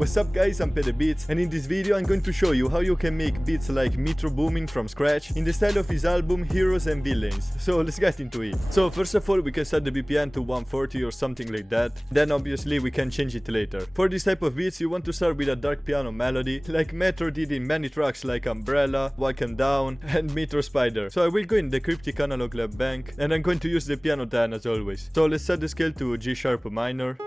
What's up guys, I'm pedebeats, and in this video I'm going to show you how you can make beats like Boomin from scratch in the style of his album Heroes and Villains. So let's get into it. So first of all we can set the BPM to 140 or something like that, then obviously we can change it later. For this type of beats you want to start with a dark piano melody, like Metro did in many tracks like Umbrella, Welcome Down and Metro Spider. So I will go in the Cryptic Analog Lab Bank and I'm going to use the piano 10 as always. So let's set the scale to G sharp minor.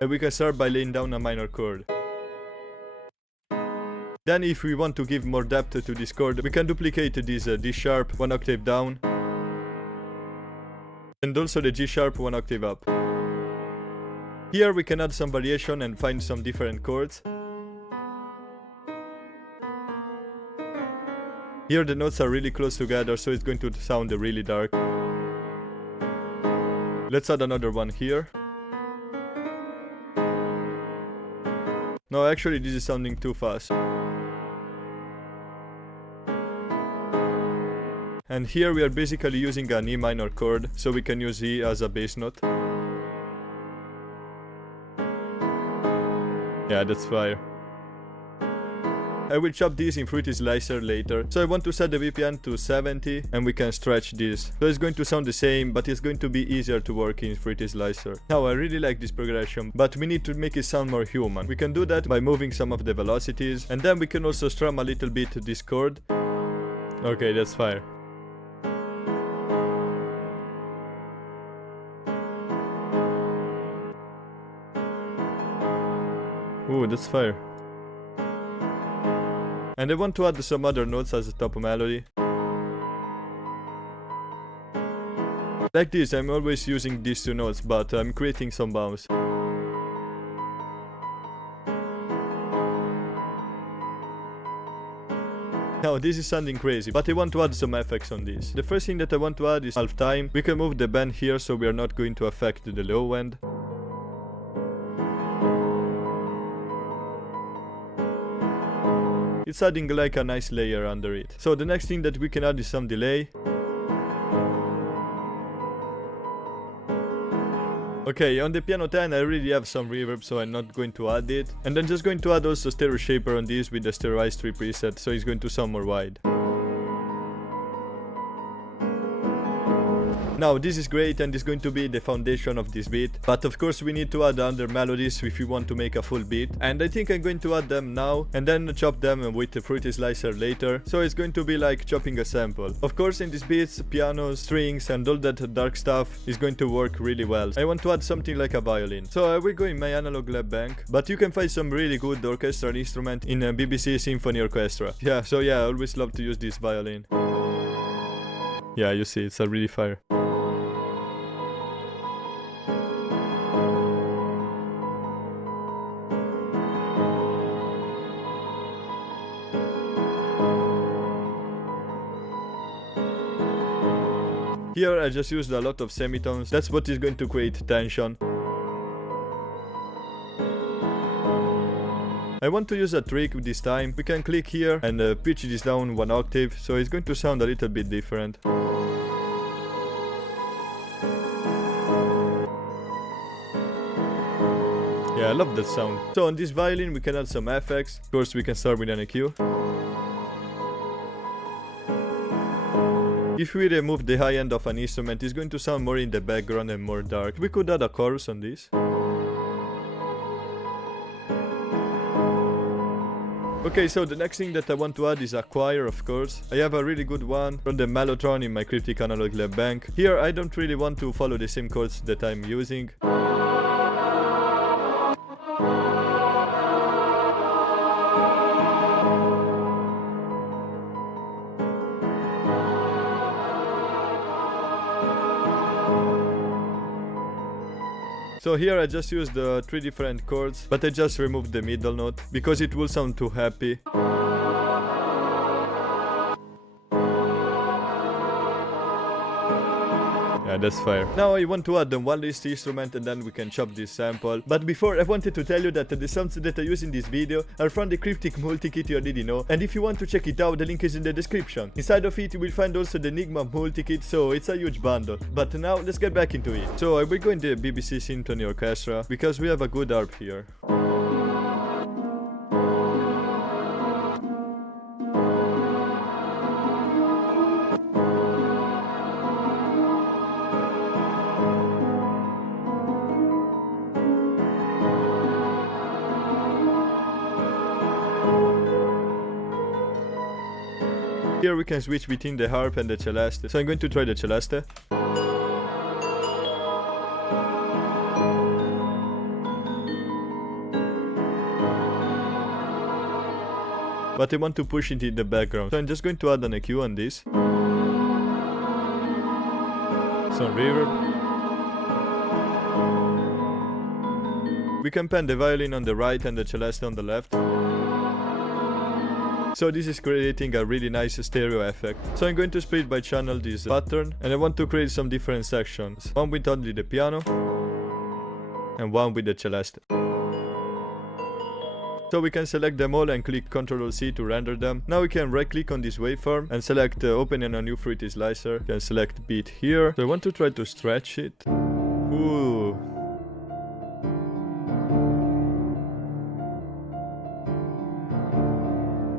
And we can start by laying down a minor chord. Then if we want to give more depth to this chord, we can duplicate this D sharp 1 octave down. And also the G sharp 1 octave up. Here we can add some variation and find some different chords. Here the notes are really close together, so it's going to sound really dark. Let's add another one here. No, actually this is sounding too fast. And here we are basically using an E minor chord, so we can use E as a bass note. Yeah, that's fire. I will chop this in Fruity Slicer later, so I want to set the BPM to 70 and we can stretch this. So it's going to sound the same, but it's going to be easier to work in Fruity Slicer. Now I really like this progression, but we need to make it sound more human. We can do that by moving some of the velocities, and then we can also strum a little bit this chord. Okay, that's fire. Ooh, that's fire. And I want to add some other notes as a top melody. Like this, I'm always using these two notes, but I'm creating some bounce. Now this is sounding crazy, but I want to add some effects on this. The first thing that I want to add is half time. We can move the bend here so we are not going to affect the low end. It's adding like a nice layer under it. So the next thing that we can add is some delay. Okay, on the piano 10 I already have some reverb, so I'm not going to add it. And I'm just going to add also stereo shaper on this with the stereoized 3 preset, so it's going to sound more wide. Now this is great and is going to be the foundation of this beat, but of course we need to add other melodies if we want to make a full beat, and I think I'm going to add them now and then chop them with the Fruity Slicer later, so it's going to be like chopping a sample. Of course in these beats, pianos, strings and all that dark stuff is going to work really well. I want to add something like a violin, so I will go in my analog lab bank, but you can find some really good orchestral instrument in a BBC Symphony Orchestra. Yeah, so yeah, I always love to use this violin. Yeah, you see, it's a really fire. Here I just used a lot of semitones, that's what is going to create tension. I want to use a trick this time. We can click here and pitch this down 1 octave, so it's going to sound a little bit different. Yeah, I love that sound. So on this violin we can add some effects. Of course we can start with an EQ. If we remove the high end of an instrument, it's going to sound more in the background and more dark. We could add a chorus on this. Okay, so the next thing that I want to add is a choir, of course. I have a really good one from the Mellotron in my Cryptic Analog Lab Bank. Here I don't really want to follow the same chords that I'm using. So here I just used the 3 different chords, but I just removed the middle note, because it will sound too happy. Yeah, that's fire. Now I want to add one list instrument and then we can chop this sample. But before, I wanted to tell you that the sounds that I use in this video are from the Cryptic Multi Kit you already know. And if you want to check it out, the link is in the description. Inside of it, you will find also the Enigma Multi Kit, so it's a huge bundle. But now, let's get back into it. So I will go in the BBC Symphony Orchestra, because we have a good harp here. Here we can switch between the harp and the celeste, so I'm going to try the celeste. But I want to push it in the background, so I'm just going to add an EQ on this. Some reverb. We can pan the violin on the right and the celeste on the left. So this is creating a really nice stereo effect. So I'm going to split by channel this pattern, and I want to create some different sections. One with only the piano, and one with the celeste. So we can select them all and click Ctrl+C to render them. Now we can right click on this waveform and select opening a new fruity slicer. You can select beat here. So I want to try to stretch it. Ooh.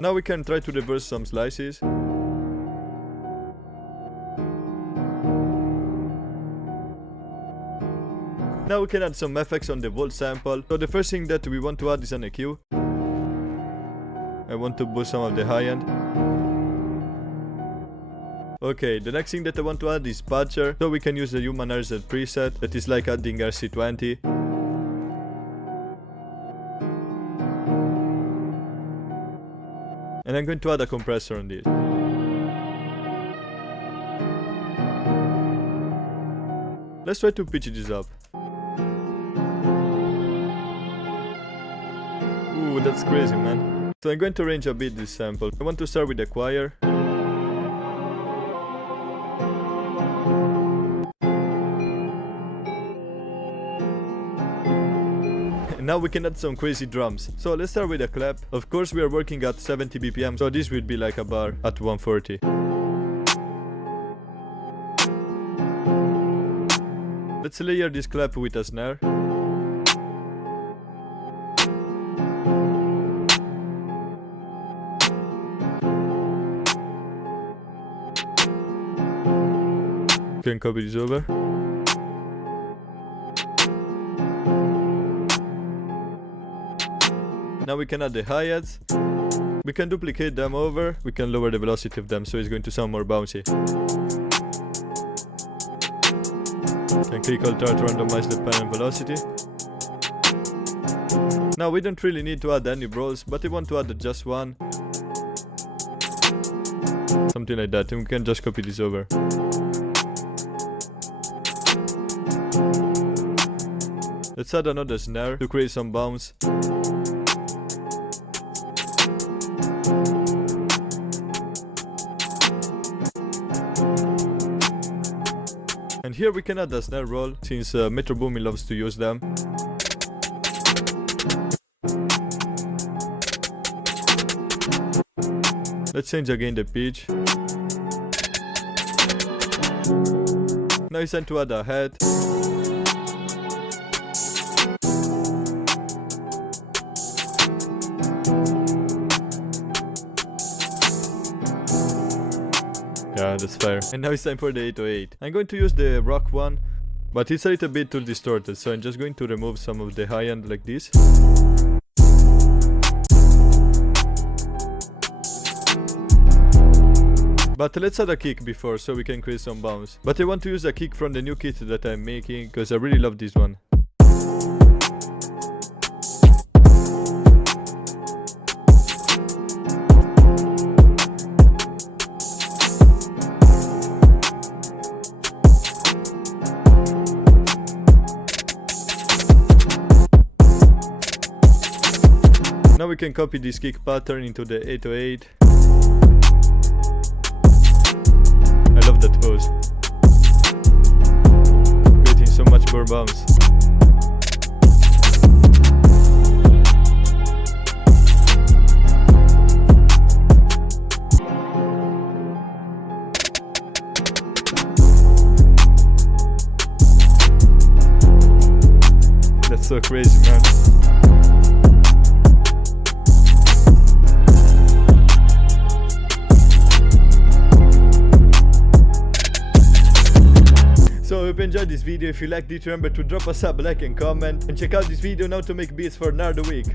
Now we can try to reverse some slices. Now we can add some effects on the whole sample. So the first thing that we want to add is an EQ. I want to boost some of the high end. Okay, the next thing that I want to add is patcher. So we can use the Human RZ preset that is like adding RC20. And I'm going to add a compressor on this. Let's try to pitch this up. Ooh, that's crazy, man. So I'm going to arrange a bit this sample. I want to start with the choir. Now we can add some crazy drums. So let's start with a clap. Of course we are working at 70 BPM, so this will be like a bar at 140. Let's layer this clap with a snare. Can copy this over. Now we can add the hi-hats. We can duplicate them over. We can lower the velocity of them so it's going to sound more bouncy. Can click Alt R to randomize the pen and velocity. Now we don't really need to add any rolls, but I want to add just one. Something like that, and we can just copy this over. Let's add another snare to create some bounce. And here we can add a snare roll, since Metro Boomin loves to use them. Let's change again the pitch. Now it's time to add a head. Yeah, that's fair. And now it's time for the 808. I'm going to use the rock one, but it's a little bit too distorted, so I'm just going to remove some of the high end like this. But let's add a kick before, so we can create some bounce. But I want to use a kick from the new kit that I'm making, because I really love this one. Now we can copy this kick pattern into the 808. I love that pose. so much more bounce. That's so crazy, man. So I hope you enjoyed this video. If you liked it, remember to drop a sub, like and comment, and check out this video now to make beats for another week.